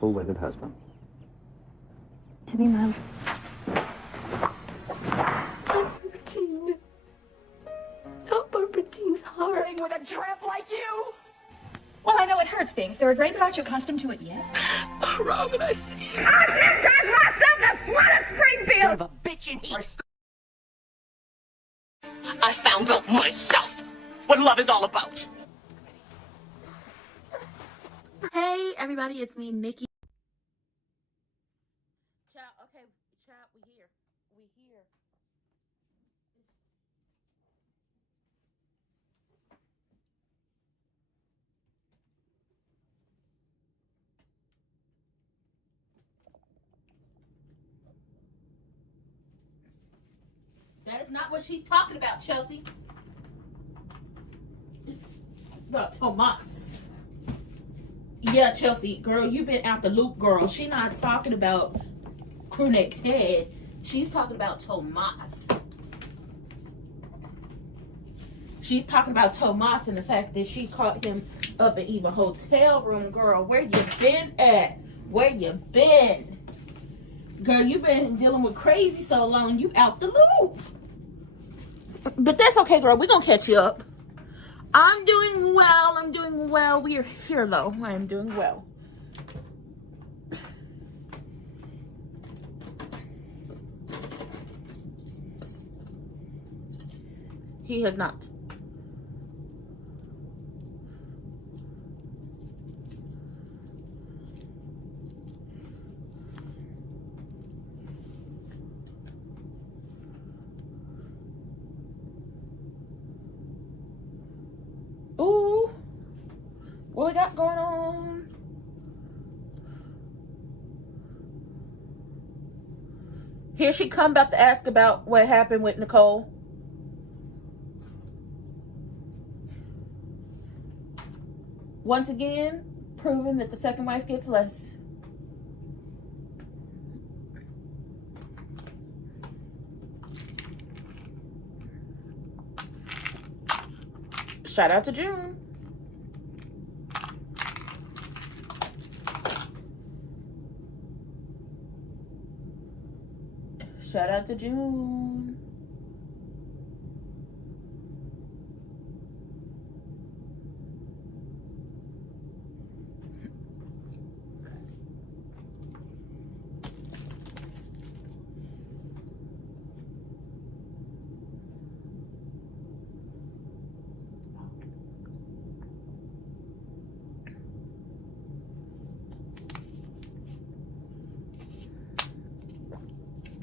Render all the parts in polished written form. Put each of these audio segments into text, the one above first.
purple-wedded husband. To be my... Bertine. Not Bertine's heart. With a tramp like you. Well, I know it hurts, Bing. Third grade, but aren't you accustomed to it yet? Oh, Robin, I see you. I baptized myself the slut of Springfield! Son of a bitch in here. I found out myself what love is all about. Hey everybody, it's me, Nikki. Child, okay, child, we here. That is not what she's talking about, Chelsea. It's about Tomas. Yeah, Chelsea, girl, you been out the loop, girl. She not talking about crewneck Ted. She's talking about Tomas. She's talking about Tomas and the fact that she caught him up in Eva hotel room, girl. Where you been at? Where you been? Girl, you been dealing with crazy so long, you out the loop. But that's okay, girl. We're gonna catch you up. I'm doing well. We are here, though. I am doing well. He has not. Ooh, what we got going on? Here she come about to ask about what happened with Nicole. Once again, proving that the second wife gets less. Shout out to June. Shout out to June.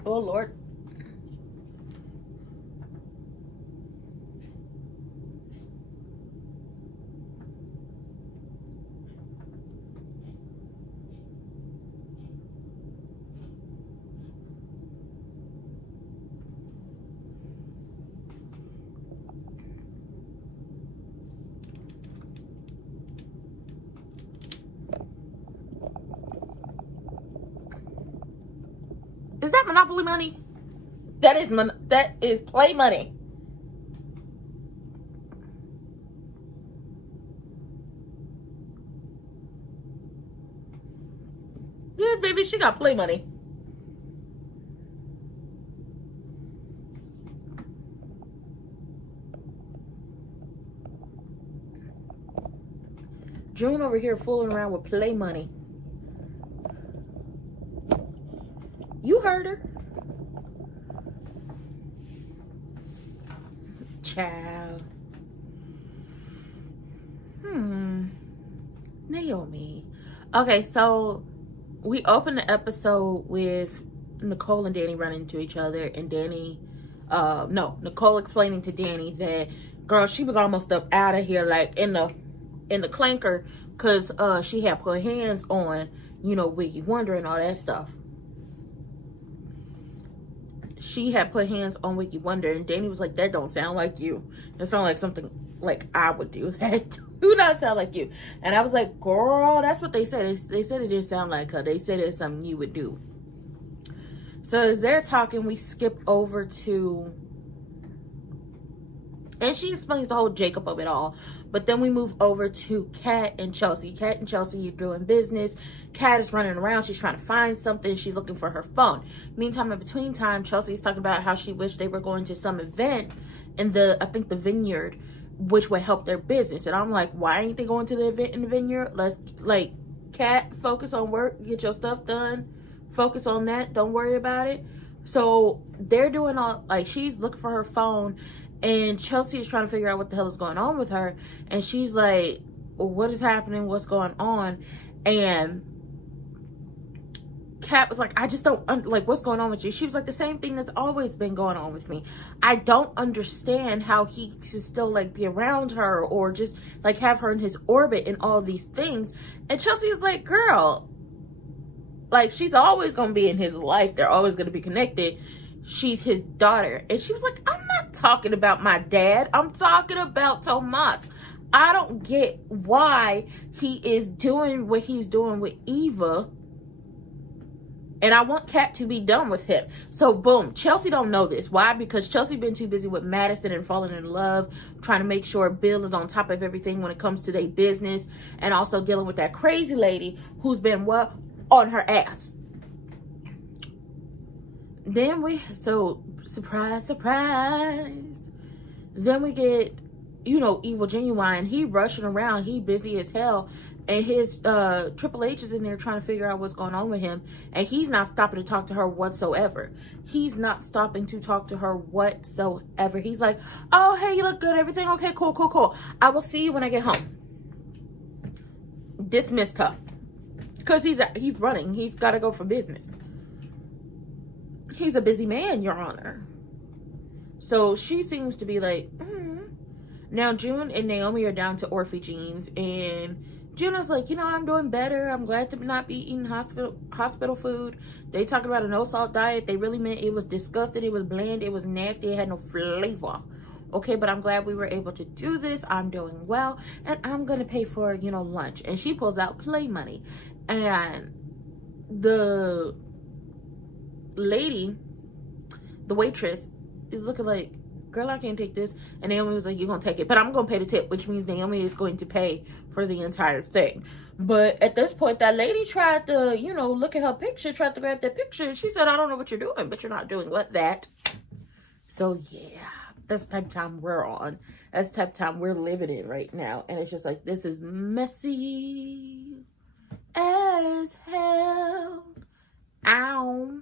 Oh, Lord. Is that Monopoly money? That is play money. Yeah, baby, she got play money. June over here fooling around with play money. You heard her. Child. Naomi. Okay, so we opened the episode with Nicole and Dani running into each other, and Nicole explaining to Dani that, girl, she was almost up out of here, like in the clanker, because she had put hands on, Wiggy Wonder and all that stuff. She had put hands on Wiggy Wonder, and Dani was like, that don't sound like you. It sounds like something like I would do. That do not sound like you. And I was like, girl, that's what they said. They said it didn't sound like her. They said it's something you would do. So as they're talking, we skip over to And she explains the whole Jacob of it all. But then we move over to Kat and Chelsea. Kat and Chelsea are doing business. Kat is running around. She's trying to find something. She's looking for her phone. Meantime, in between time, Chelsea's talking about how she wished they were going to some event in the, I think, the vineyard, which would help their business. And I'm like, why ain't they going to the event in the vineyard? Let's, like, Kat, focus on work. Get your stuff done. Focus on that. Don't worry about it. So they're doing all, like, she's looking for her phone. And Chelsea is trying to figure out what the hell is going on with her. And she's like, what is happening? What's going on? And Kat was like, I just don't, like, what's going on with you? She was like, the same thing that's always been going on with me. I don't understand how he can still, like, be around her or just, like, have her in his orbit and all these things. And Chelsea is like, girl, like, she's always going to be in his life. They're always going to be connected. She's his daughter. And she was like, I'm not talking about my dad. I'm talking about Tomas. I don't get why he is doing what he's doing with Eva. And I want Kat to be done with him. So, boom. Chelsea don't know this. Why? Because Chelsea been too busy with Madison and falling in love, trying to make sure Bill is on top of everything when it comes to their business, and also dealing with that crazy lady who's been, what, on her ass. Then so, surprise, surprise. Then we get, you know, Evil Genuine. He rushing around. He busy as hell. And his Triple H is in there trying to figure out what's going on with him. And he's not stopping to talk to her whatsoever. He's not stopping to talk to her whatsoever. He's like, oh, hey, you look good. Everything okay? Cool, cool, cool. I will see you when I get home. Dismissed her. Because he's running. He's got to go for business. He's a busy man, Your Honor. So she seems to be like, Now June and Naomi are down to Orphe jeans, and Juno's like, you know, I'm doing better. I'm glad to not be eating hospital food. They talked about a no-salt diet. They really meant it was disgusting. It was bland. It was nasty. It had no flavor. Okay, but I'm glad we were able to do this. I'm doing well, and I'm going to pay for, you know, lunch. And she pulls out play money. And the lady, the waitress, is looking like, girl, I can't take this. And Naomi was like, you're going to take it. But I'm going to pay the tip, which means Naomi is going to pay for the entire thing. But at this point, that lady tried to, you know, look at her picture, tried to grab that picture. And she said, I don't know what you're doing, but you're not doing what? That. So, yeah, that's the type of time we're on. That's the type of time we're living in right now. And it's just like, this is messy as hell. Ow.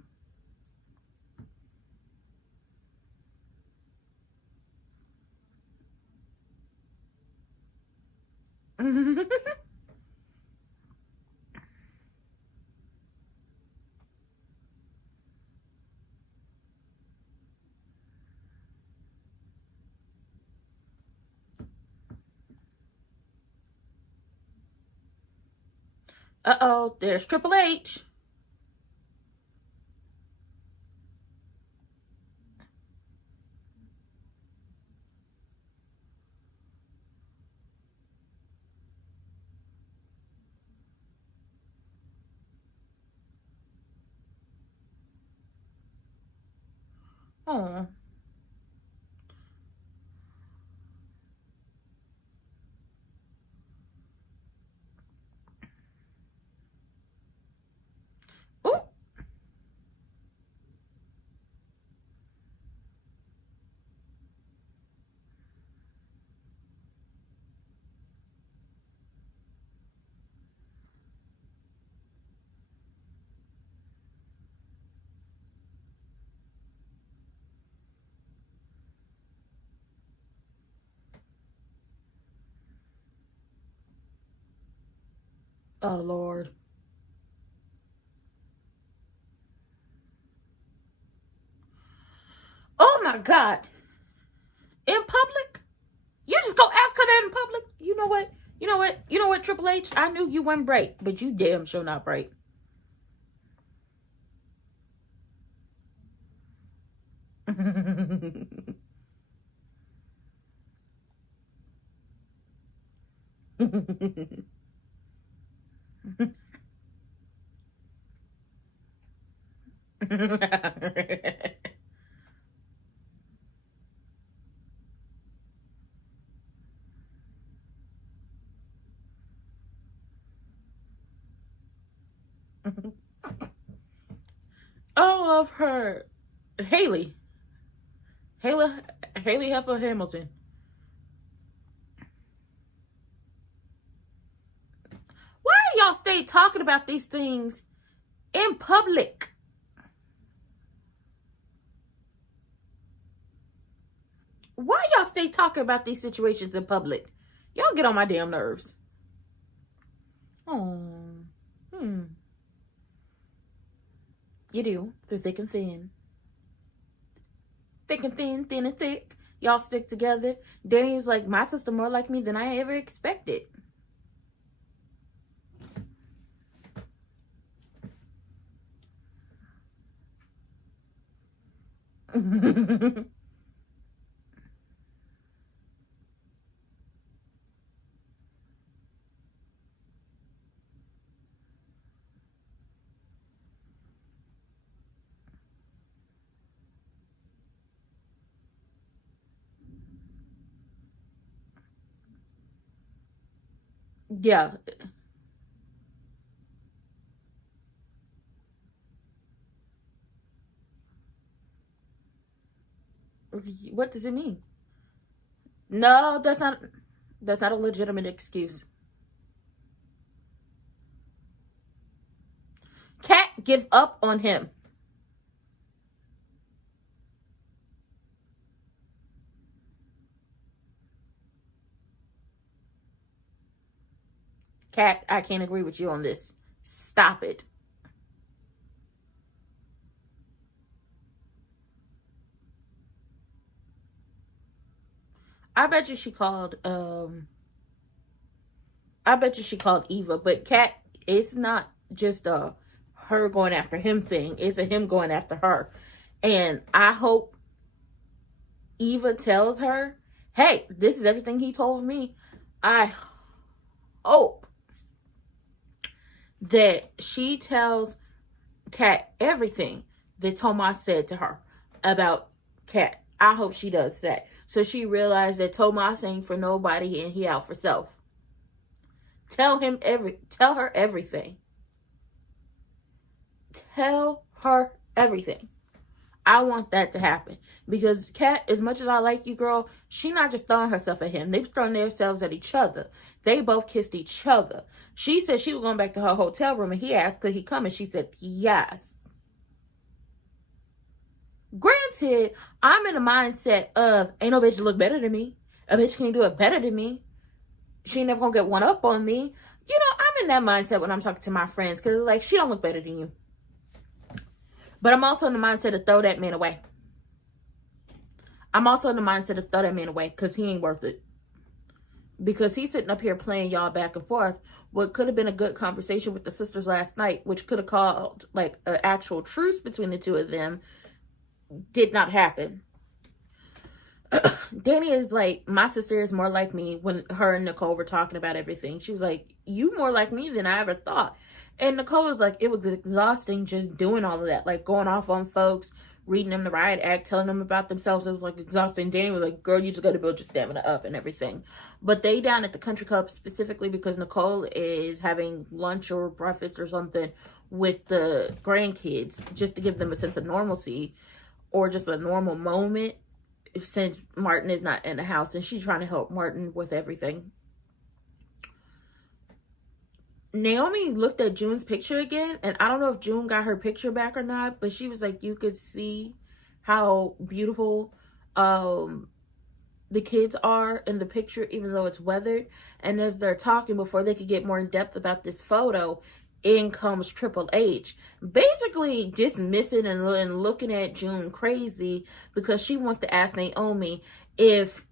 Uh-oh, there's Triple H. Oh. Ooh. Oh, Lord. Oh, my God. In public? You just go ask her that in public? You know what? You know what? You know what, Triple H? I knew you weren't bright, but you damn sure not bright. All of her, Haley Heffer Hamilton. Why y'all stay talking about these things in public? Why y'all stay talking about these situations in public? Y'all get on my damn nerves. Oh, You do, through thick and thin. Thick and thin, thin and thick. Y'all stick together. Dani is like, my sister more like me than I ever expected. Yeah. What does it mean? No, that's not a legitimate excuse. Cat, give up on him. Cat, I can't agree with you on this. Stop it. I bet you she called Eva, but Cat, it's not just a her going after him thing. It's a him going after her. And I hope Eva tells her, hey, this is everything he told me. I hope that she tells Cat everything that Tomas said to her about Cat. I hope she does that. So she realized that Tomas ain't for nobody and he out for self. Tell her everything. Tell her everything. I want that to happen. Because Kat, as much as I like you, girl, she not just throwing herself at him. They've thrown themselves at each other. They both kissed each other. She said she was going back to her hotel room and he asked, could he come? And she said, yes. Granted, I'm in a mindset of, ain't no bitch look better than me. A bitch can't do it better than me. She ain't never gonna get one up on me. You know, I'm in that mindset when I'm talking to my friends. Because, like, she don't look better than you. But I'm also in the mindset of throw that man away. Because he ain't worth it. Because he's sitting up here playing y'all back and forth. What could have been a good conversation with the sisters last night, which could have called, like, an actual truce between the two of them, did not happen. Dani is like, my sister is more like me. When her and Nicole were talking about everything, she was like, you more like me than I ever thought. And Nicole was like, it was exhausting just doing all of that, like going off on folks, reading them the riot act, telling them about themselves. It was like exhausting. Dani was like, girl, you just got to build your stamina up and everything. But they down at the country club specifically because Nicole is having lunch or breakfast or something with the grandkids just to give them a sense of normalcy or just a normal moment. Since Martin is not in the house and she's trying to help Martin with everything. Naomi looked at June's picture again, and I don't know if June got her picture back or not, but she was like, you could see how beautiful the kids are in the picture, even though it's weathered. And as they're talking, before they could get more in depth about this photo, in comes Triple H, basically dismissing and looking at June crazy because she wants to ask Naomi if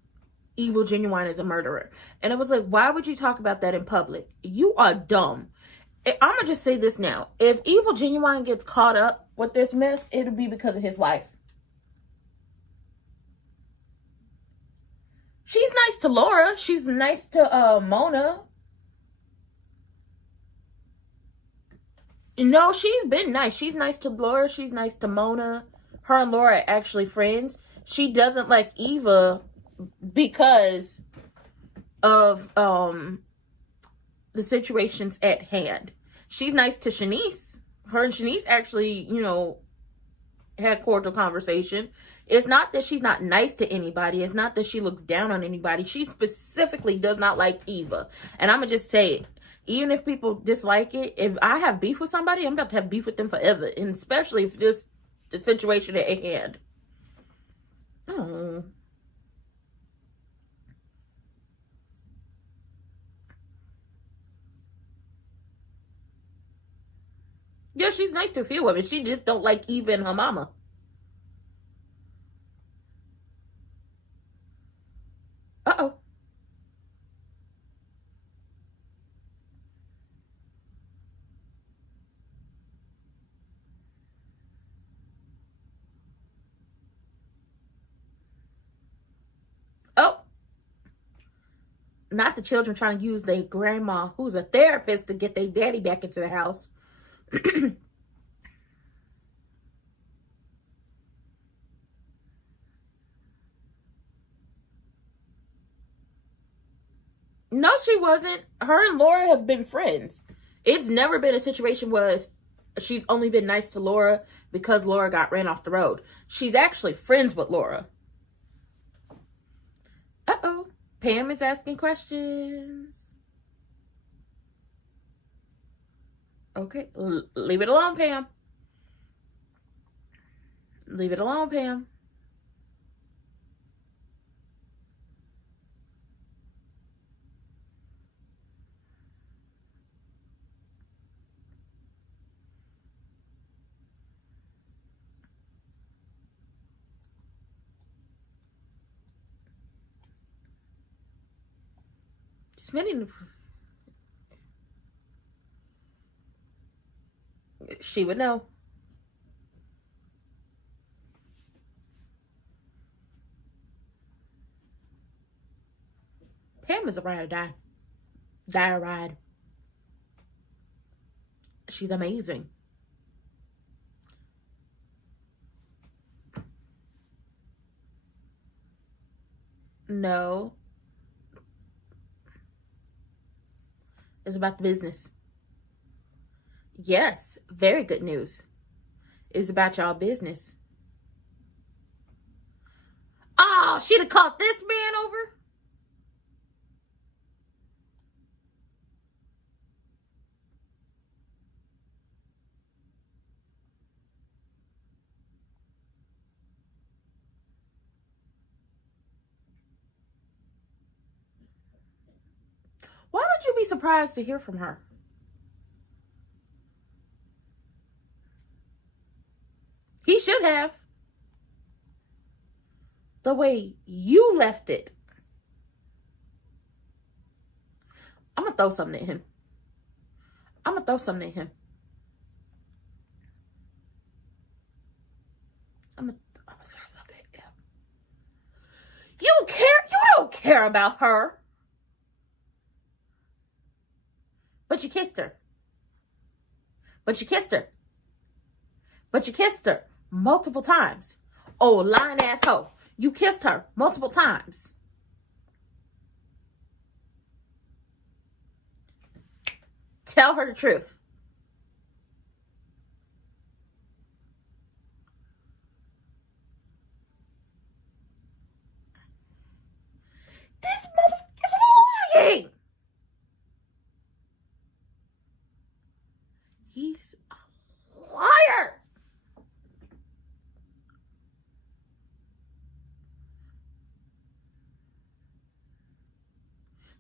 Evil Genuine is a murderer. And it was like, why would you talk about that in public? You are dumb. I'm gonna just say this now. If Evil Genuine gets caught up with this mess, it'll be because of his wife. She's nice to Laura. She's nice to Mona. No, she's been nice. She's nice to Laura. She's nice to Mona. Her and Laura are actually friends. She doesn't like Eva because of the situations at hand. She's nice to Shanice. her and Shanice actually, you know, had cordial conversation. It's not that she's not nice to anybody. It's not that she looks down on anybody. She specifically does not like Eva. And I'm going to just say it. Even if people dislike it, if I have beef with somebody, I'm about to have beef with them forever. And especially if this the situation at hand. Oh. Yeah, she's nice to a few women. She just don't like Eva and her mama. Uh-oh. Oh. Not the children trying to use their grandma, who's a therapist, to get their daddy back into the house. No, she wasn't. Her and Laura have been friends. It's never been a situation where she's only been nice to Laura because Laura got ran off the road. She's actually friends with Laura. Uh-oh. Pam is asking questions. Okay. Leave it alone, Pam. Leave it alone, Pam. Spinning. She would know. Pam is a ride or die. Die or ride. She's amazing. No. It's about the business. Yes, very good news. It's about y'all business. Oh, she'd have caught this man over. Why would you be surprised to hear from her? He should have. The way you left it. I'm going to throw something at him. I'm going to throw something at him. I'm going to throw something at him. You don't care. You don't care about her. But you kissed her. But you kissed her. But you kissed her multiple times. Oh, lying asshole. You kissed her multiple times. Tell her the truth. This mother is lying. He's a liar.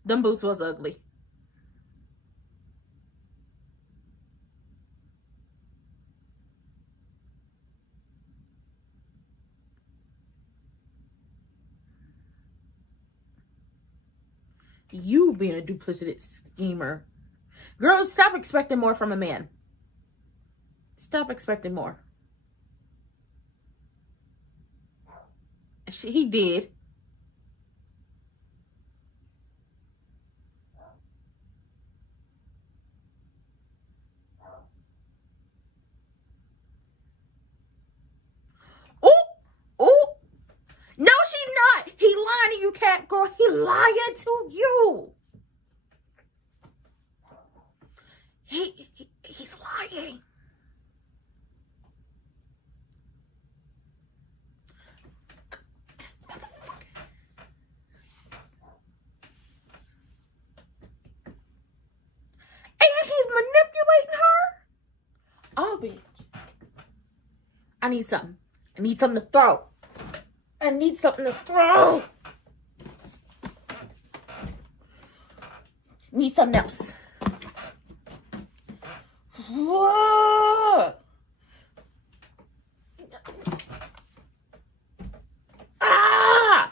Them boots was ugly. You being a duplicitous schemer. Girls, stop expecting more from a man. Stop expecting more. He did. Oh, no, she's not. He lying to you, cat girl. He lying to you. He's lying. bitch. I need something. I need something to throw. I need something to throw. Need something else. Whoa. Ah!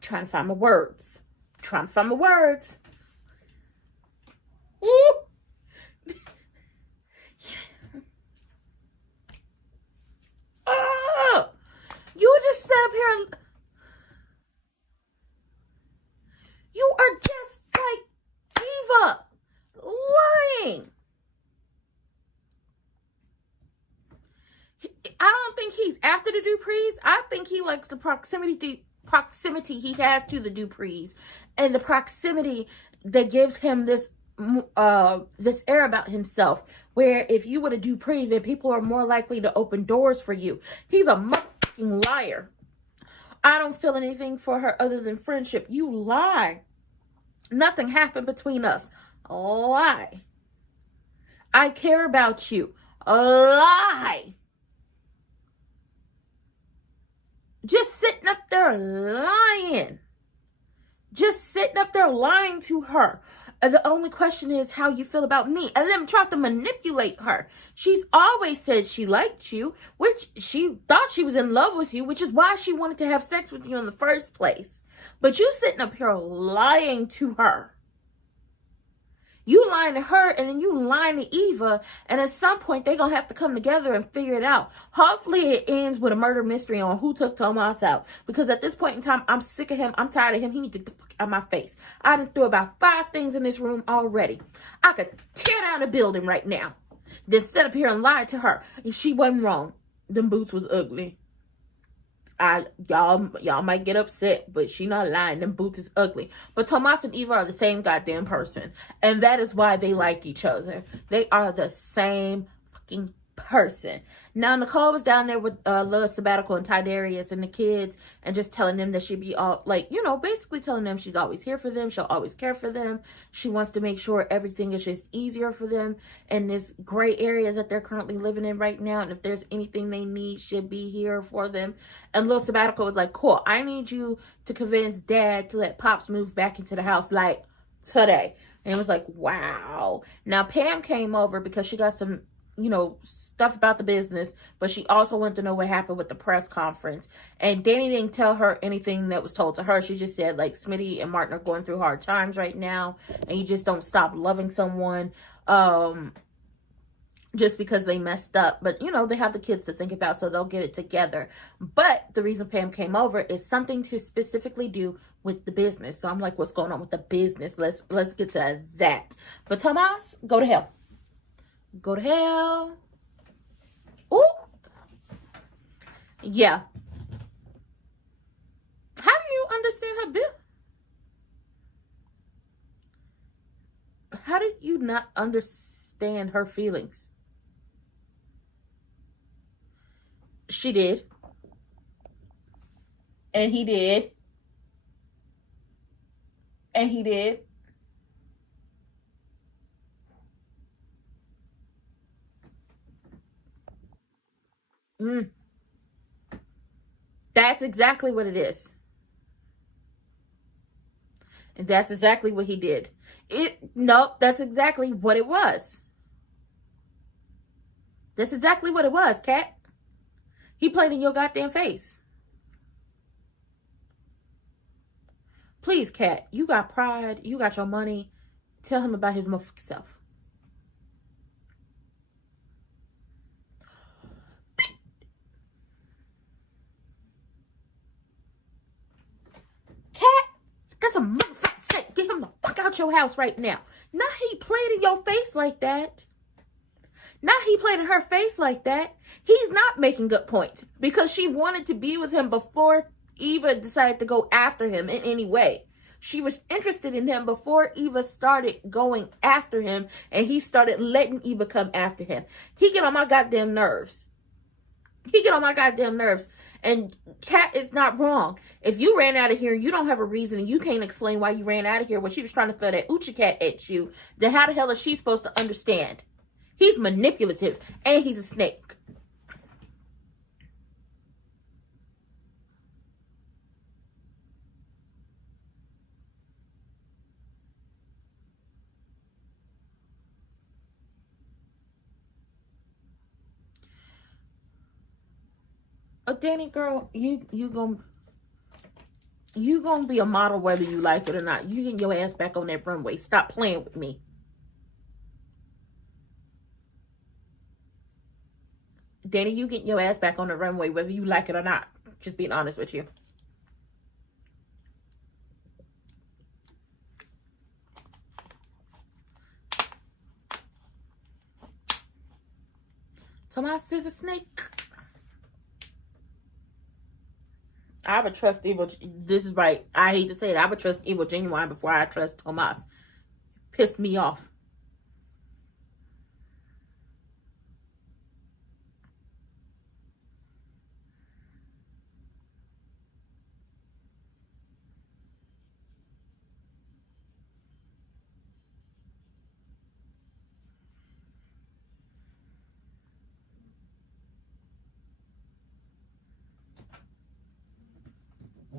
Trying to find my words. Woo! Oh! You just sat up here and... You are just like Eva. Lying. I don't think he's after the Duprees. I think he likes the proximity he has to the Duprees, and the proximity that gives him this air about himself, where if you were a Dupree, then people are more likely to open doors for you. He's a motherfucking liar. I don't feel anything for her other than friendship. You lie. Nothing happened between us. Lie. I care about you. Lie. Just sitting up there lying. Just sitting up there lying to her. And the only question is how you feel about me. And then try to manipulate her. She's always said she liked you, which she thought she was in love with you, which is why she wanted to have sex with you in the first place. But you sitting up here lying to her. You lying to her, and then you lying to Eva, and at some point they're going to have to come together and figure it out. Hopefully it ends with a murder mystery on who took Tomas out, because at this point in time, I'm sick of him. I'm tired of him. He needs to get the fuck out of my face. I done threw about 5 things in this room already. I could tear down the building right now. Just sit up here and lie to her, and she wasn't wrong. Them boots was ugly. Y'all might get upset, but she not lying. Them boots is ugly. But Tomas and Eva are the same goddamn person, and that is why they like each other. They are the same fucking person. Now Nicole was down there with Lil Sabbatical and Tiberius and the kids, and just telling them that she'd be all like, you know, basically telling them she's always here for them. She'll always care for them. She wants to make sure everything is just easier for them in this gray area that they're currently living in right now. And if there's anything they need, she'll be here for them. And Lil Sabbatical was like, cool, I need you to convince Dad to let Pops move back into the house like today. And it was like, wow. Now Pam came over because she got some, you know, stuff about the business, but she also wanted to know what happened with the press conference. And Dani didn't tell her anything that was told to her. She just said, like, Smitty and Martin are going through hard times right now, and you just don't stop loving someone just because they messed up. But, you know, they have the kids to think about, so they'll get it together. But the reason Pam came over is something to specifically do with the business. So I'm like, what's going on with the business? Let's get to that. But Tomas, go to hell. Go to hell. Ooh. Yeah. How do you understand her bill? How did you not understand her feelings? She did. And he did. And he did. That's exactly what it is. And that's exactly what he did. Nope, that's exactly what it was. That's exactly what it was, Kat. He played in your goddamn face. Please, Kat, you got pride. You got your money. Tell him about his motherfucking self. That's a motherfucking snake. Get him the fuck out your house right now. Now he played in your face like that. Now he played in her face like that. He's not making good points because she wanted to be with him before Eva decided to go after him in any way. She was interested in him before Eva started going after him, and he started letting Eva come after him. He get on my goddamn nerves. And Kat is not wrong. If you ran out of here and you don't have a reason and you can't explain why you ran out of here when she was trying to throw that Uchi cat at you, then how the hell is she supposed to understand? He's manipulative and he's a snake. Oh, Dani, girl, you gonna be a model whether you like it or not. You get your ass back on that runway. Stop playing with me. Dani, you get your ass back on the runway whether you like it or not. Just being honest with you. Tomas is a snake. I would trust Evil. This is right. I hate to say it. I would trust Evil Genuine before I trust Tomas. Pissed me off.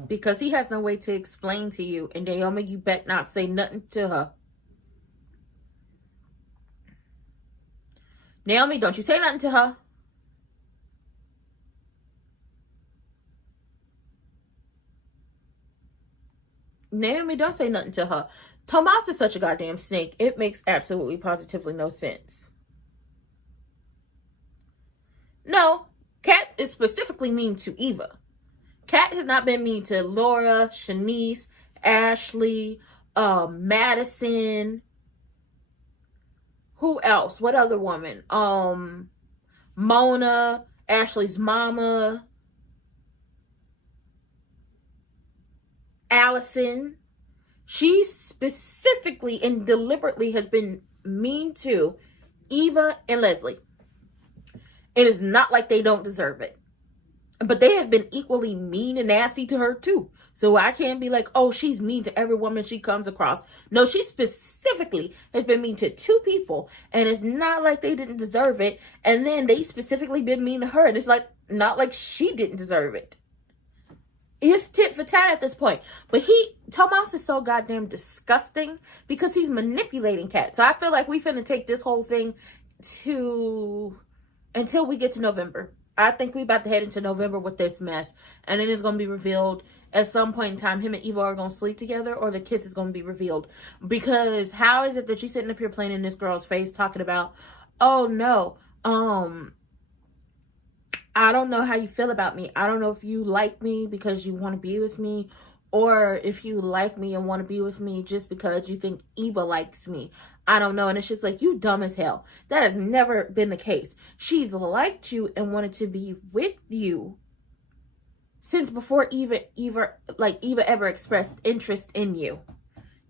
Because he has no way to explain to you. And Naomi, you bet not say nothing to her. Naomi, don't you say nothing to her. Naomi, don't say nothing to her. Tomas is such a goddamn snake. It makes absolutely positively no sense. No, Kat is specifically mean to Eva. Kat has not been mean to Laura, Shanice, Ashley, Madison. Who else? What other woman? Mona, Ashley's mama. Allison. She specifically and deliberately has been mean to Eva and Leslie. It is not like they don't deserve it. But they have been equally mean and nasty to her too. So I can't be like, oh, she's mean to every woman she comes across. No, she specifically has been mean to 2 people. And it's not like they didn't deserve it. And then they specifically been mean to her. And it's like, not like she didn't deserve it. It's tit for tat at this point. But Tomas is so goddamn disgusting because he's manipulating Kat. So I feel like we finna take this whole thing until we get to November. I think we about to head into November with this mess. And then it's going to be revealed at some point in time. Him and Eva are going to sleep together or the kiss is going to be revealed. Because how is it that you're sitting up here playing in this girl's face talking about, oh no, I don't know how you feel about me. I don't know if you like me because you want to be with me. Or if you like me and want to be with me just because you think Eva likes me. I don't know. And it's just like, you dumb as hell. That has never been the case. She's liked you and wanted to be with you since before Eva ever expressed interest in you.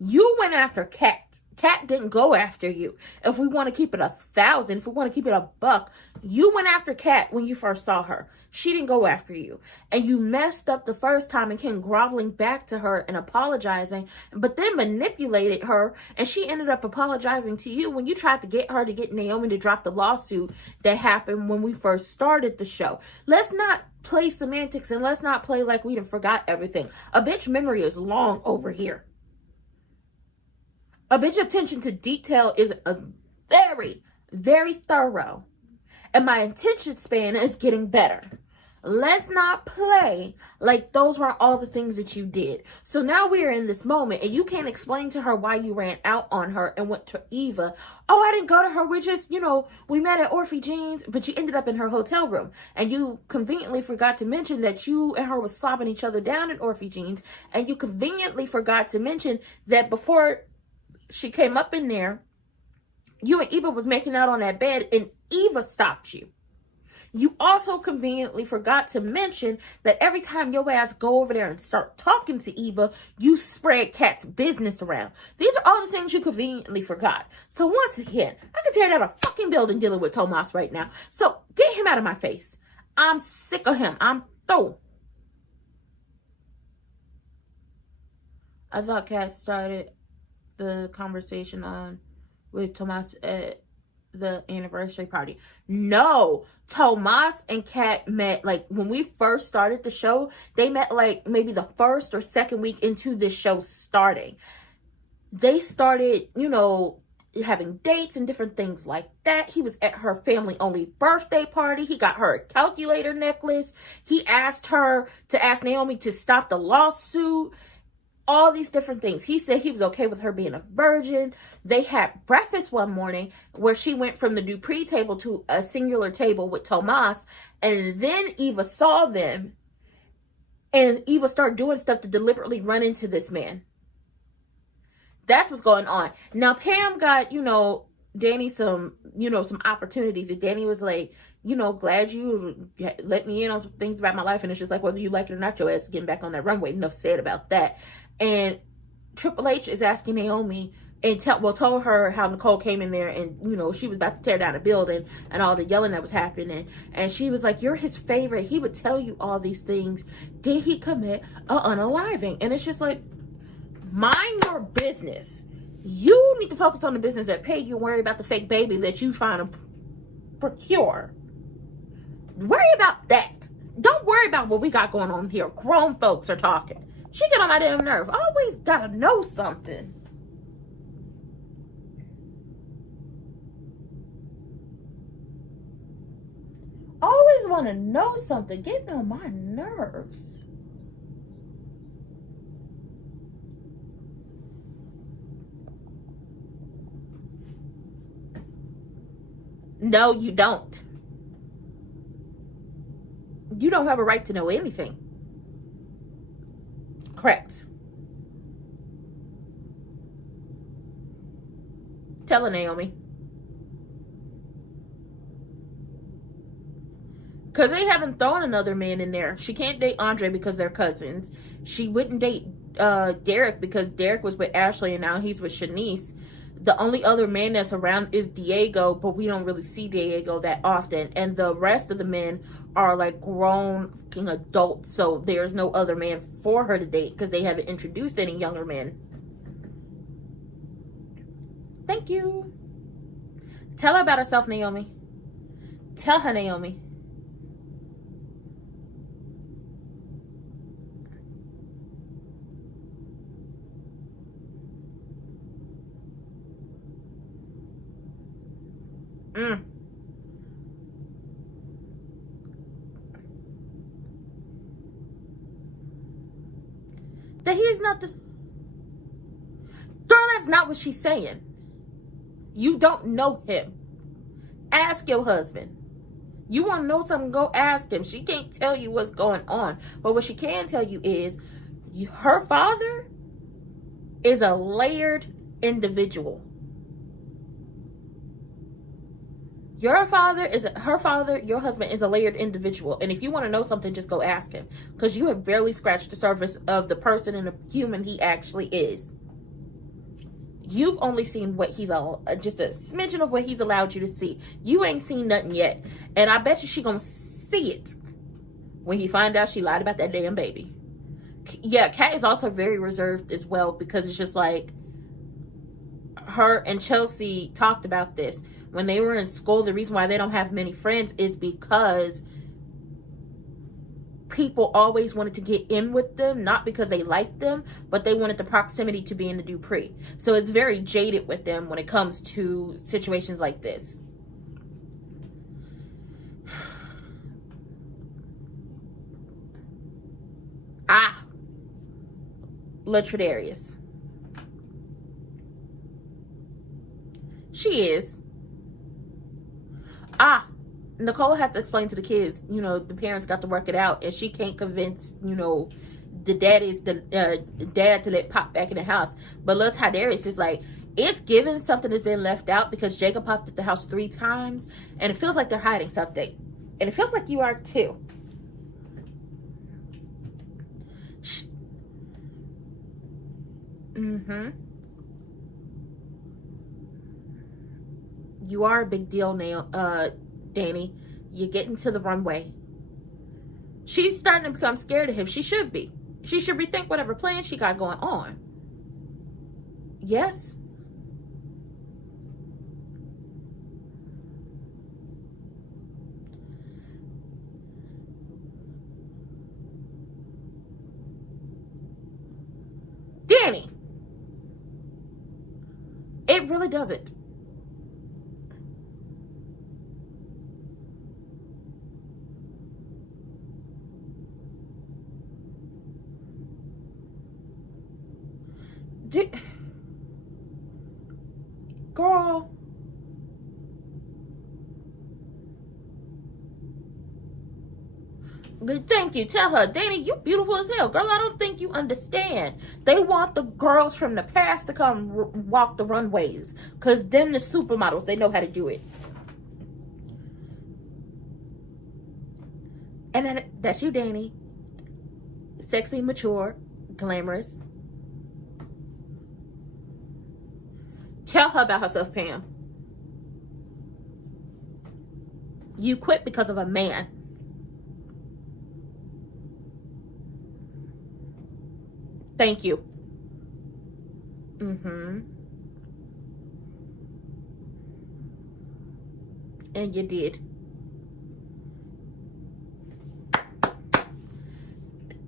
You went after Kat. Kat didn't go after you. If we want to keep it 1,000, if we want to keep it $1, you went after Kat when you first saw her. She didn't go after you. And you messed up the first time and came groveling back to her and apologizing, but then manipulated her. And she ended up apologizing to you when you tried to get her to get Naomi to drop the lawsuit that happened when we first started the show. Let's not play semantics and let's not play like we done forgot everything. A bitch memory is long over here. A bitch attention to detail is a very, very thorough. And my attention span is getting better. Let's not play like those were all the things that you did. So now we are in this moment and you can't explain to her why you ran out on her and went to Eva. Oh, I didn't go to her. We just, we met at Orphe Jean's, but you ended up in her hotel room. And you conveniently forgot to mention that you and her was slobbing each other down in Orphe Jean's. And you conveniently forgot to mention that before she came up in there, you and Eva was making out on that bed and Eva stopped you. You also conveniently forgot to mention that every time your ass go over there and start talking to Eva, you spread Kat's business around. These are all the things you conveniently forgot. So once again, I can tear down a fucking building dealing with Tomas right now. So get him out of my face. I'm sick of him. I'm through. I thought Kat started the conversation on with Tomas at the anniversary party. No, Tomas and Kat met like when we first started the show. They met like maybe the first or second week into this show starting. They started, you know, having dates and different things like that. He was at her family only birthday party. He got her a calculator necklace. He asked her to ask Naomi to stop the lawsuit. All these different things. He said he was okay with her being a virgin. They had breakfast one morning where she went from the Dupree table to a singular table with Tomas. And then Eva saw them. And Eva started doing stuff to deliberately run into this man. That's what's going on. Now, Pam got, you know, Dani some opportunities. And Dani was like, you know, glad you let me in on some things about my life. And it's just like, whether you like it or not, your ass is getting back on that runway. Enough said about that. And Triple H is asking Naomi and told her how Nicole came in there and, you know, she was about to tear down a building and all the yelling that was happening. And she was like, you're his favorite. He would tell you all these things. Did he commit a unaliving? And it's just like, mind your business. You need to focus on the business that paid you and worry about the fake baby that you trying to procure. Worry about that. Don't worry about what we got going on here. Grown folks are talking. She get on my damn nerve. Always gotta know something. Always want to know something. Getting on my nerves. No, you don't. You don't have a right to know anything. Correct. Tell her, Naomi. Because they haven't thrown another man in there. She can't date Andre because they're cousins. She wouldn't date Derek because Derek was with Ashley and now he's with Shanice. The only other man that's around is Diego, but we don't really see Diego that often. And the rest of the men are like grown fucking adults. So there's no other man for her to date because they haven't introduced any younger men. Thank you. Tell her about herself, Naomi. Tell her, Naomi. That he is not the... Girl, that's not what she's saying. You don't know him. Ask your husband. You want to know something, go ask him. She can't tell you what's going on. But what she can tell you is her father is a layered individual. Your husband is a layered individual. And if you want to know something, just go ask him. Because you have barely scratched the surface of the person and the human he actually is. You've only seen what he's just a smidgen of what he's allowed you to see. You ain't seen nothing yet. And I bet you she gonna see it when he find out she lied about that damn baby. Yeah, Kat is also very reserved as well because it's just like her and Chelsea talked about this. When they were in school, the reason why they don't have many friends is because people always wanted to get in with them, not because they liked them, but they wanted the proximity to be in the Dupree. So it's very jaded with them when it comes to situations like this. Latradarius. She is. Nicole had to explain to the kids, you know, the parents got to work it out, and she can't convince, you know, the dad to let Pop back in the house. But little Tiberius is like, it's given something has been left out because Jacob popped at the house 3 times, and it feels like they're hiding something. And it feels like you are too. You are a big deal now, Dani. You're getting to the runway. She's starting to become scared of him. She should be. She should rethink whatever plan she got going on. Yes. Dani. It really doesn't. Girl. Thank you. Tell her, Dani, you beautiful as hell. Girl, I don't think you understand. They want the girls from the past to come walk the runways. Because then the supermodels, they know how to do it. And then, that's you, Dani. Sexy, mature, glamorous. Tell her about herself, Pam. You quit because of a man. Thank you. And you did.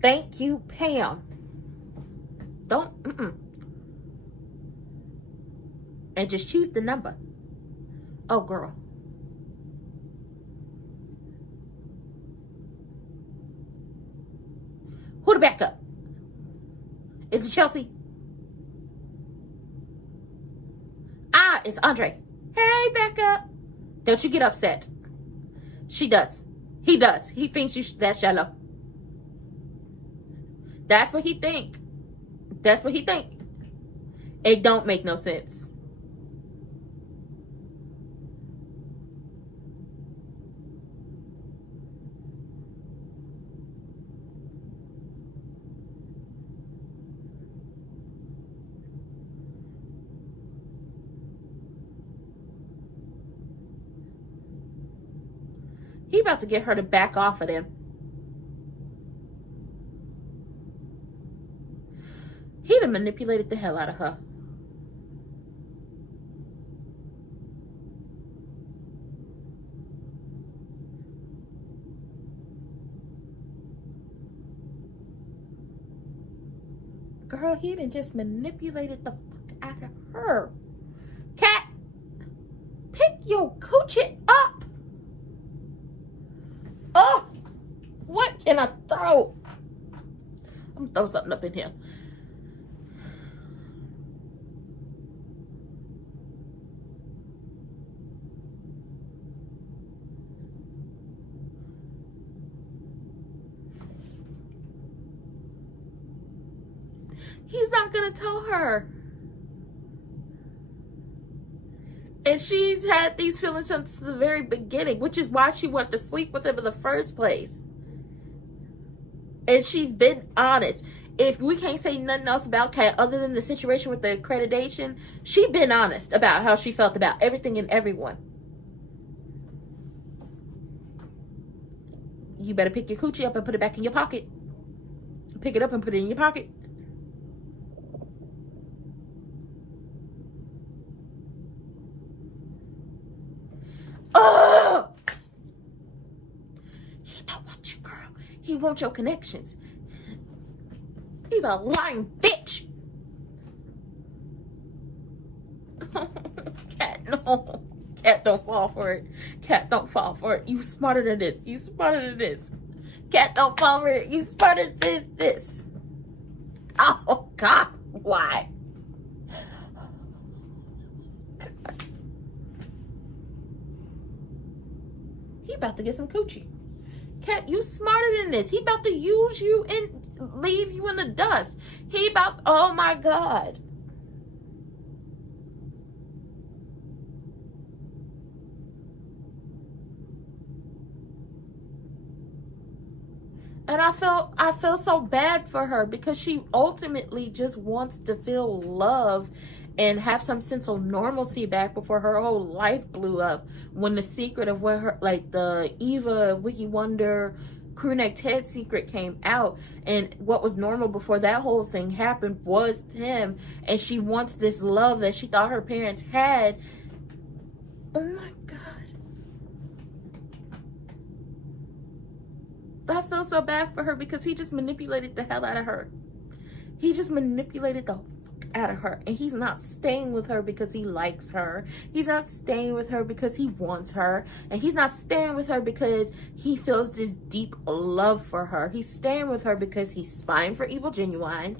Thank you, Pam. Don't, And just choose the number. Oh, girl. Who the backup? Is it Chelsea? Ah, it's Andre. Hey, backup. Don't you get upset. She does. He does. He thinks that's shallow. That's what he think. That's what he think. It don't make no sense. He about to get her to back off of them. He done manipulated the hell out of her. Girl, he done just manipulated the fuck out of her. Cat, pick your coochie up. Oh, what can I throw? I'm gonna throw something up in here. He's not gonna tell her. And she's had these feelings since the very beginning, which is why she wanted to sleep with him in the first place. And she's been honest. If we can't say nothing else about Kat other than the situation with the accreditation, she's been honest about how she felt about everything and everyone. You better pick your coochie up and put it back in your pocket. Pick it up and put it in your pocket. Oh! He don't want you, girl. He wants your connections. He's a lying bitch. Cat, no. Cat, don't fall for it. Cat, don't fall for it. You smarter than this. You smarter than this. Cat, don't fall for it. You smarter than this. Oh, God. Why? He about to get some coochie. Cat, you smarter than this. He about to use you and leave you in the dust. He about, oh my God. And I feel so bad for her because she ultimately just wants to feel love and have some sense of normalcy back before her whole life blew up when the secret of where her, like the Eva Wiki Wonder crewneck Ted secret came out, and what was normal before that whole thing happened was him, and she wants this love that she thought her parents had. Oh my God. I feel so bad for her because he just manipulated the hell out of her. He just manipulated the fuck out of her. And he's not staying with her because he likes her. He's not staying with her because he wants her. And he's not staying with her because he feels this deep love for her. He's staying with her because he's spying for Evil Genuine.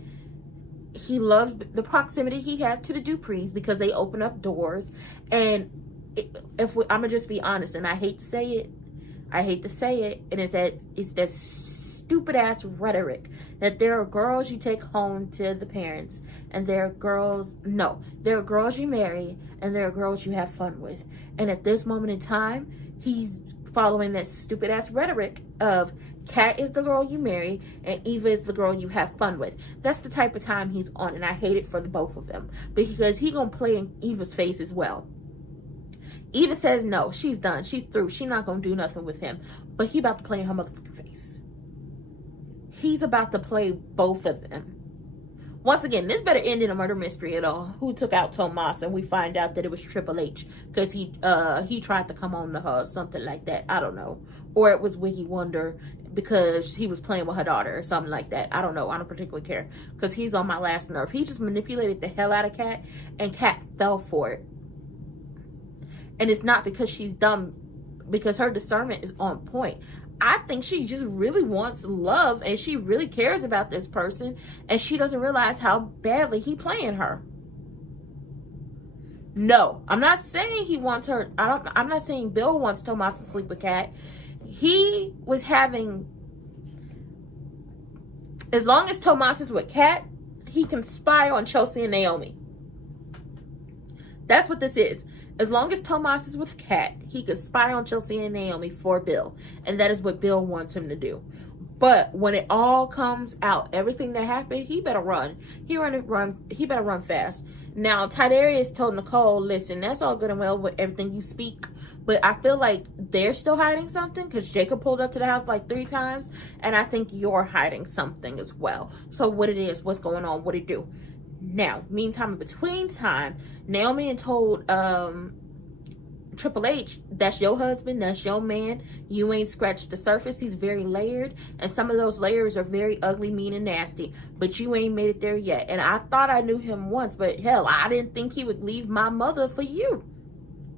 He loves the proximity he has to the Duprees because they open up doors. And I'm going to just be honest, and I hate to say it, and it's that stupid ass rhetoric that there are girls you take home to the parents, and there are girls you marry, and there are girls you have fun with. And at this moment in time, he's following that stupid ass rhetoric of Kat is the girl you marry and Eva is the girl you have fun with. That's the type of time he's on, and I hate it for the both of them because he gonna play in Eva's face as well. Eva says no, she's done, she's through, she's not gonna do nothing with him, but he about to play in her motherfucking face. He's about to play both of them. Once again, this better end in a murder mystery at all. Who took out Tomas, and we find out that it was Triple H because he tried to come on to her or something like that. I don't know. Or it was Wiki Wonder because he was playing with her daughter or something like that. I don't know. I don't particularly care because he's on my last nerve. He just manipulated the hell out of Kat, and Kat fell for it. And it's not because she's dumb, because her discernment is on point. I think she just really wants love, and she really cares about this person, and she doesn't realize how badly he playing her. No, I'm not saying he wants her. I'm not saying Bill wants Tomas to sleep with Kat. He was having, as long as Tomas is with Kat, he can spy on Chelsea and Naomi. That's what this is. As long as Tomas is with Kat, he could spy on Chelsea and Naomi for Bill. And that is what Bill wants him to do. But when it all comes out, everything that happened, he better run. He better run fast. Now, Tidarius told Nicole, listen, that's all good and well with everything you speak, but I feel like they're still hiding something because Jacob pulled up to the house like 3 times, and I think you're hiding something as well. So what it is, what's going on, what it do? Now, meantime, in between time, Naomi had told Triple H, that's your husband, that's your man. You ain't scratched the surface. He's very layered, and some of those layers are very ugly, mean, and nasty. But you ain't made it there yet. And I thought I knew him once, but hell, I didn't think he would leave my mother for you.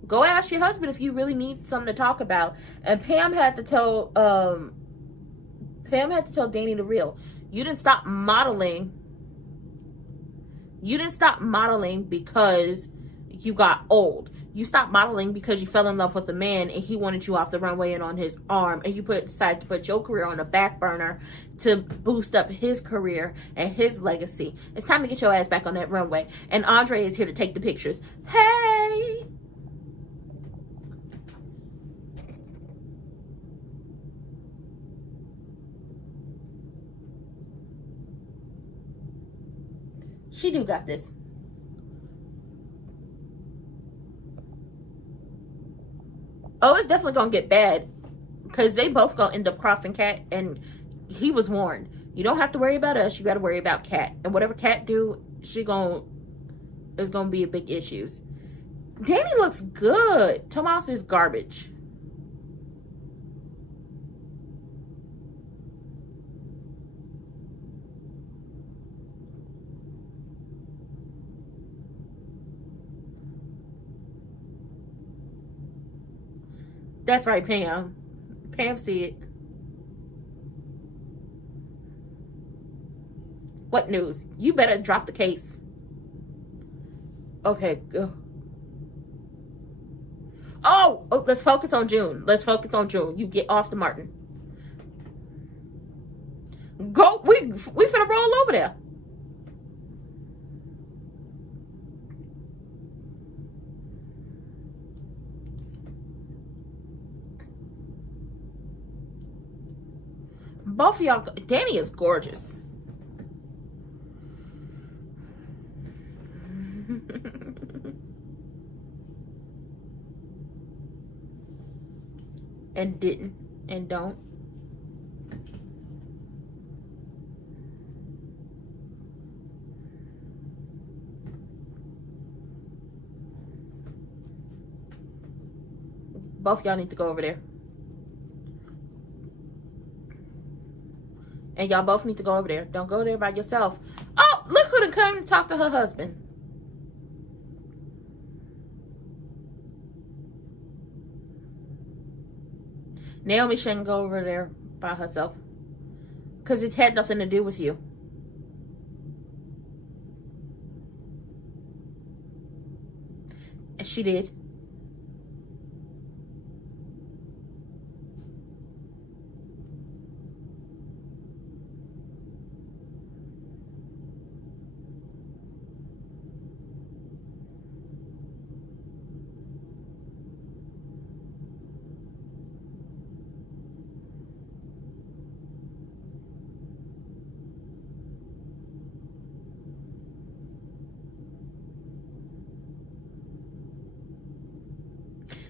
Go ask your husband if you really need something to talk about. And Pam had to tell Dani the real. You didn't stop modeling. You didn't stop modeling because you got old. You stopped modeling because you fell in love with a man and he wanted you off the runway and on his arm, and you decided to put your career on the back burner to boost up his career and his legacy. It's time to get your ass back on that runway. And Andre is here to take the pictures. Hey! She do got this. Oh, it's definitely gonna get bad because they both gonna end up crossing Kat, and he was warned. You don't have to worry about us. You got to worry about Kat, and whatever Kat do, it's gonna be a big issues. Dani looks good. Tomas is garbage. That's right, Pam. Pam see it. What news? You better drop the case. Okay, go. Oh, let's focus on June. Let's focus on June. You get off the Martin. Go. We finna roll over there. Both of y'all, Dani is gorgeous. And didn't and don't. Both y'all need to go over there. And y'all both need to go over there. Don't go there by yourself. Oh, look who done come to talk to her husband. Naomi shouldn't go over there by herself. Because it had nothing to do with you. And she did.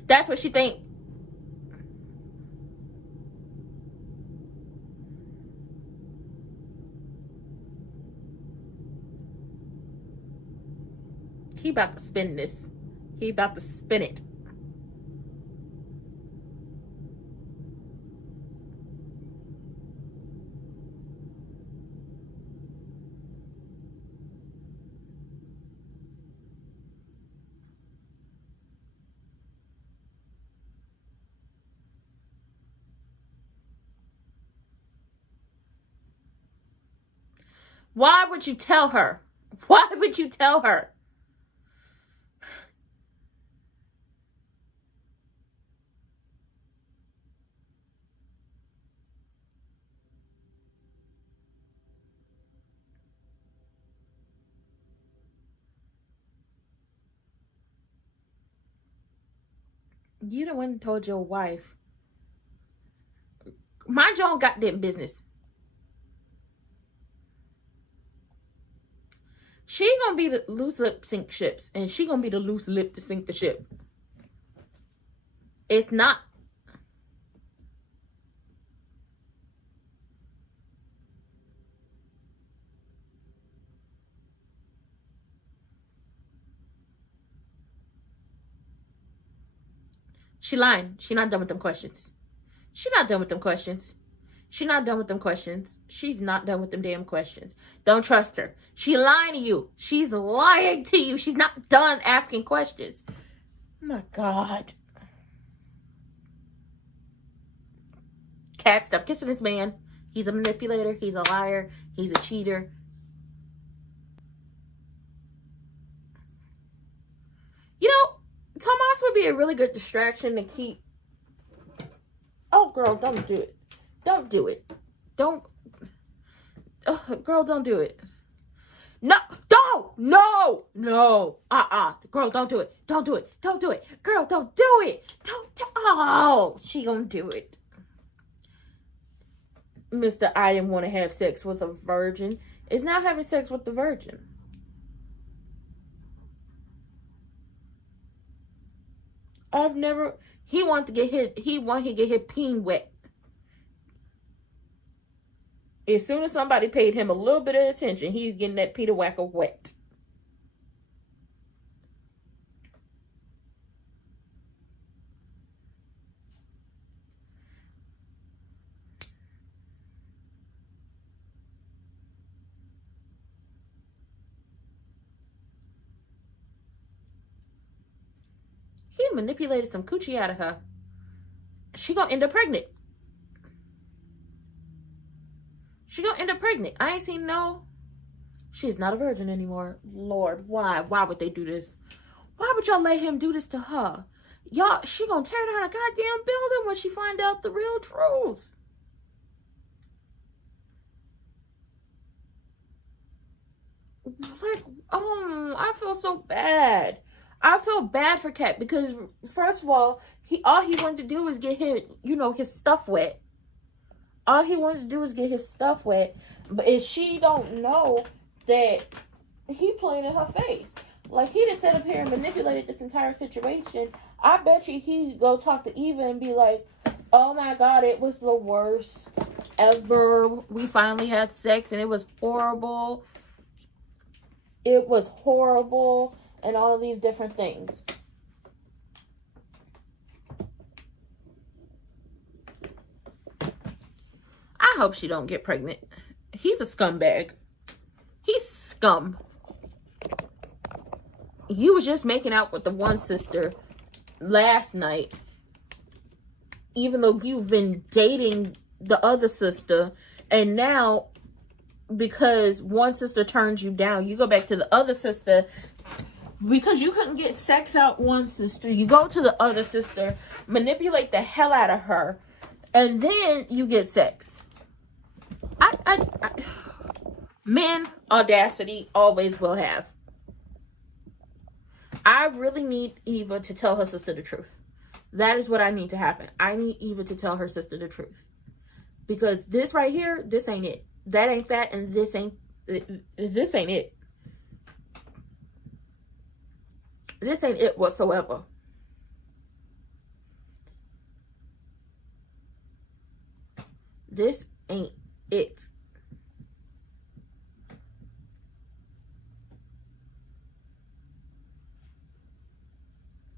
That's what she think. He about to spin this. He about to spin it. Why would you tell her? Why would you tell her? You the one who told your wife. Mind your own goddamn business. She gonna be the loose lip sink ships, and she gonna be the loose lip to sink the ship. It's not. She lying. She not done with them questions. She not done with them questions. She not done with them questions. She's not done with them damn questions. Don't trust her. She lying to you. She's lying to you. She's not done asking questions. Oh my God. Cat, stop kissing this man. He's a manipulator. He's a liar. He's a cheater. You know, Tomas would be a really good distraction to keep. Oh, girl, don't do it. Don't do it. Don't. Girl, don't do it. No, don't. No, no. Girl, don't do it. Don't do it. Don't do it. Girl, don't do it. Don't. Oh, she gonna do it. Mr. I didn't want to have sex with a virgin is now having sex with the virgin. I've never. He wanted to get hit. He wanted to get his peen wet. As soon as somebody paid him a little bit of attention, he's getting that Peter Whacker wet. He manipulated some coochie out of her. She gonna end up pregnant. She gonna end up pregnant. I ain't seen no. She's not a virgin anymore. Lord, why? Why would they do this? Why would y'all let him do this to her? Y'all, she gonna tear down a goddamn building when she find out the real truth. Like, oh, I feel so bad. I feel bad for Cat because, first of all he wanted to do was get his, his stuff wet. All he wanted to do was get his stuff wet. But if she don't know that he playing in her face. Like, he done sat up here and manipulated this entire situation. I bet you he'd go talk to Eva and be like, oh my God, it was the worst ever. We finally had sex and it was horrible. It was horrible. And all of these different things. I hope she don't get pregnant. He's a scumbag. He's scum. You was just making out with the one sister last night. Even though you've been dating the other sister. And now, because one sister turns you down, you go back to the other sister. Because you couldn't get sex out one sister. You go to the other sister. Manipulate the hell out of her. And then you get sex. Men, audacity, always will have. I really need Eva to tell her sister the truth. That is what I need to happen. I need Eva to tell her sister the truth. Because this right here, this ain't it. That ain't that, and this ain't it. This ain't it whatsoever. This ain't it.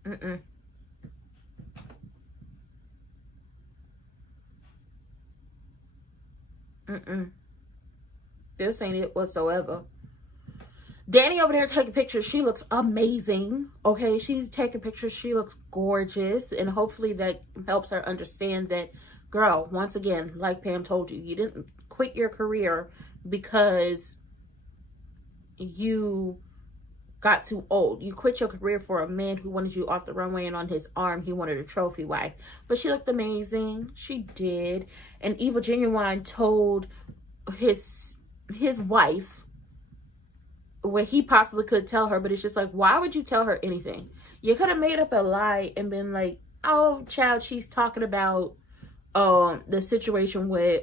Mm-mm. Mm-mm. This ain't it whatsoever. Dani over there taking pictures. She looks amazing. Okay, she's taking pictures. She looks gorgeous. And hopefully that helps her understand that, girl, once again, like Pam told you, you didn't quit your career because you got too old. You quit your career for a man who wanted you off the runway, and on his arm he wanted a trophy wife. But she looked amazing. She did. And Eva Genuine told his wife what he possibly could tell her, but it's just like, why would you tell her anything? You could have made up a lie and been like, oh child, she's talking about the situation with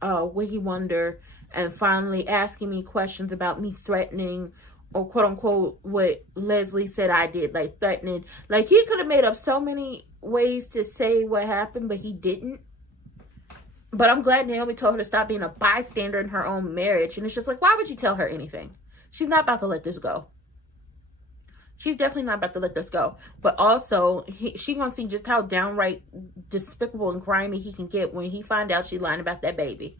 Wiggy Wonder, and finally asking me questions about me threatening, or quote unquote what Leslie said I did, like threatening. Like, he could have made up so many ways to say what happened, but he didn't. But I'm glad Naomi told her to stop being a bystander in her own marriage. And it's just like, why would you tell her anything? She's not about to let this go. She's definitely not about to let this go. But also, she gonna see just how downright despicable and grimy he can get when he find out she lying about that baby.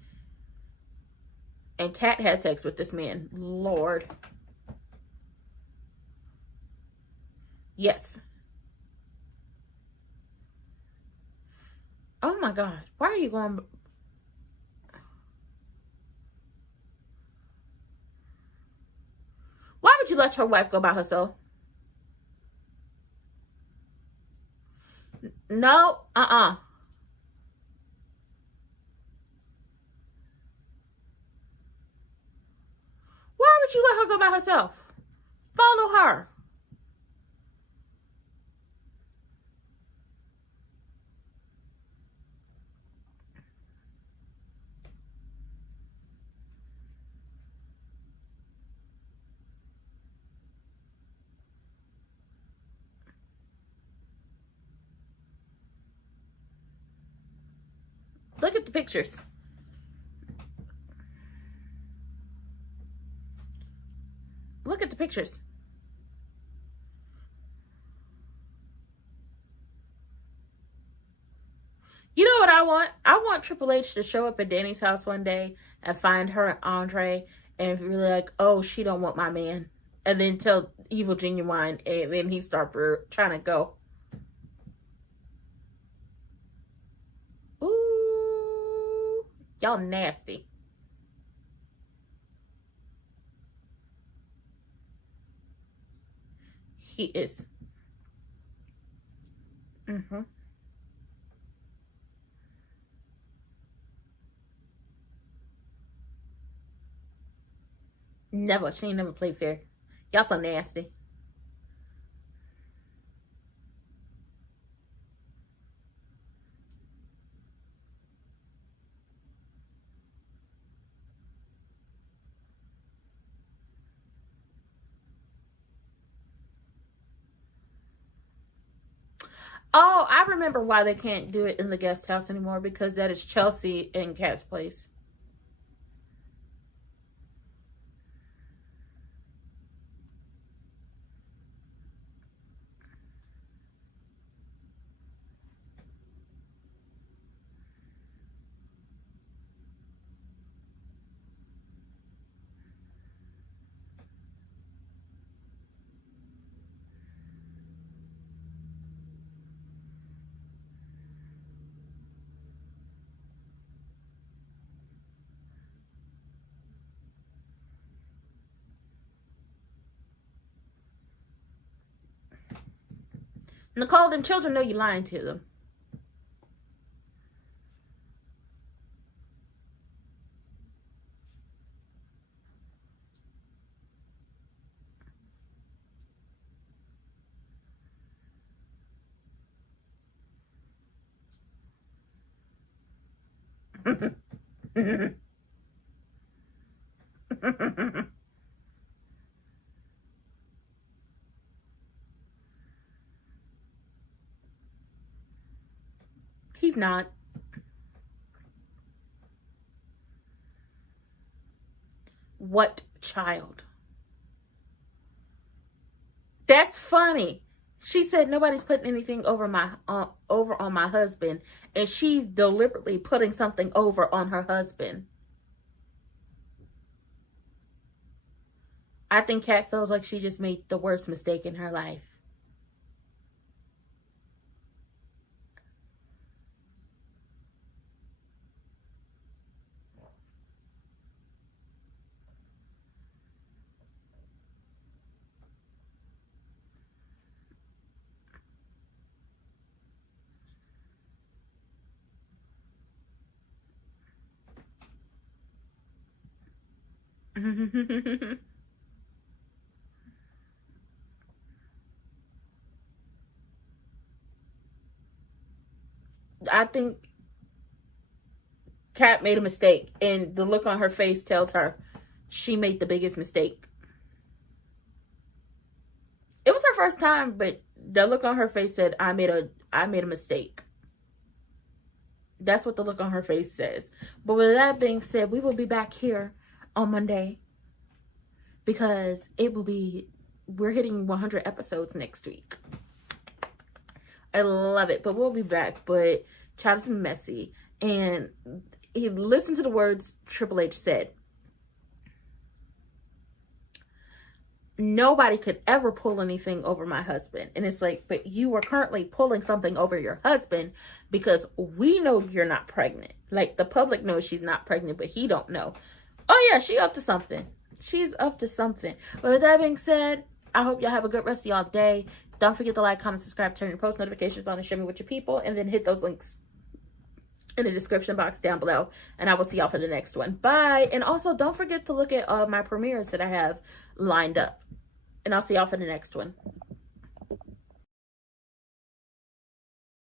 And Kat had sex with this man. Lord. Yes. Oh my God. Why are you going... Why would you let your wife go by herself? No. Why would you let her go by herself? Follow her. Look at the pictures. Look at the pictures. You know what I want? I want Triple H to show up at Dani's house one day and find her and Andre and be like, oh, she don't want my man. And then tell Evil Genuine, and then he start trying to go. Ooh, y'all nasty. He is. Never. She ain't never played fair. Y'all so nasty. Oh, I remember why they can't do it in the guest house anymore, because that is Chelsea and Kat's place. Nicole, them children know you lying to them. He's not. What child? That's funny. She said nobody's putting anything over on my husband, and she's deliberately putting something over on her husband. I think Kat feels like she just made the worst mistake in her life. I think Kat made a mistake, and the look on her face tells her she made the biggest mistake. It was her first time, but the look on her face said, I made a mistake. That's what the look on her face says. But with that being said, we will be back here on Monday, because we're hitting 100 episodes next week. I love it, but we'll be back. But child is messy, and he listened to the words Triple H said. Nobody could ever pull anything over my husband. And it's like, but you are currently pulling something over your husband because we know you're not pregnant. Like, the public knows she's not pregnant, but he don't know. Oh yeah, she up to something. She's up to something. But with that being said, I hope y'all have a good rest of y'all day. Don't forget to like, comment, subscribe, turn your post notifications on, and share me with your people. And then hit those links in the description box down below. And I will see y'all for the next one. Bye. And also, don't forget to look at my premieres that I have lined up. And I'll see y'all for the next one.